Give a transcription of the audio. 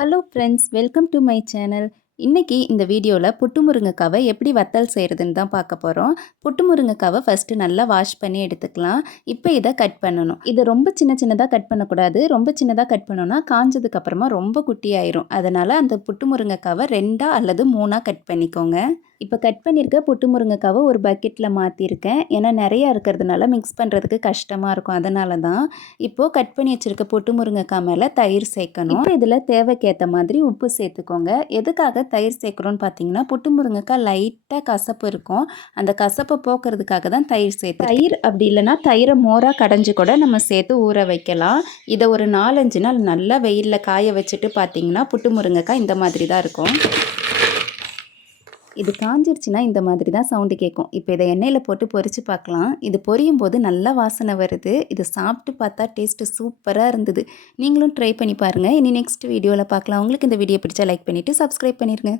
Hello friends, welcome to my channel. இன்னைக்கு இந்த வீடியோவில் புட்டு முருங்கைக்காவை எப்படி வத்தல் செய்கிறதுன்னு தான் பார்க்க போகிறோம். புட்டு முருங்கைக்காவை ஃபஸ்ட்டு நல்லா வாஷ் பண்ணி எடுத்துக்கலாம். இப்போ இதை கட் பண்ணணும். இதை ரொம்ப சின்ன சின்னதாக கட் பண்ணக்கூடாது. ரொம்ப சின்னதாக கட் பண்ணோன்னா காஞ்சதுக்கப்புறமா ரொம்ப குட்டியாயிரும். அதனால் அந்த புட்டு முருங்கைக்காவை 2 அல்லது 3 கட் பண்ணிக்கோங்க. இப்போ கட் பண்ணியிருக்க புட்டு முருங்கைக்காவை ஒரு பக்கெட்டில் மாற்றிருக்கேன். ஏன்னா நிறையா இருக்கிறதுனால மிக்ஸ் பண்ணுறதுக்கு கஷ்டமாக இருக்கும். அதனால தான் இப்போது கட் பண்ணி வச்சுருக்க புட்டு முருங்கைக்காய் மேலே தயிர் சேர்க்கணும். இப்போ இதில் தேவைக்கேற்ற மாதிரி உப்பு சேர்த்துக்கோங்க. எதுக்காக தயிர் சேர்க்குறோன்னு பார்த்தீங்கன்னா, புட்டு முருங்கைக்காய் லைட்டாக கசப்பு இருக்கும். அந்த கசப்பை போக்குறதுக்காக தான் தயிர் சேர்த்து. தயிர் அப்படி இல்லைன்னா தயிரை மோராக கடைஞ்சி கூட நம்ம சேர்த்து ஊற வைக்கலாம். இதை ஒரு 4-5 நாள் நல்லா வெயிலில் காய வச்சுட்டு பார்த்தீங்கன்னா புட்டு முருங்கைக்காய் இந்த மாதிரி தான் இருக்கும். இது காஞ்சிருச்சுன்னா இந்த மாதிரி தான் சவுண்டு கேட்கும். இப்போ இதை எண்ணெயில் போட்டு பொரித்து பார்க்கலாம். இது பொரியும் போது நல்லா வாசனை வருது. இது சாப்பிட்டு பார்த்தா டேஸ்ட்டு சூப்பராக இருந்தது. நீங்களும் ட்ரை பண்ணி பாருங்கள். இனி நெக்ஸ்ட் வீடியோவில் பார்க்கலாம். உங்களுக்கு இந்த வீடியோ பிடிச்சா லைக் பண்ணிவிட்டு சப்ஸ்கிரைப் பண்ணிடுங்க.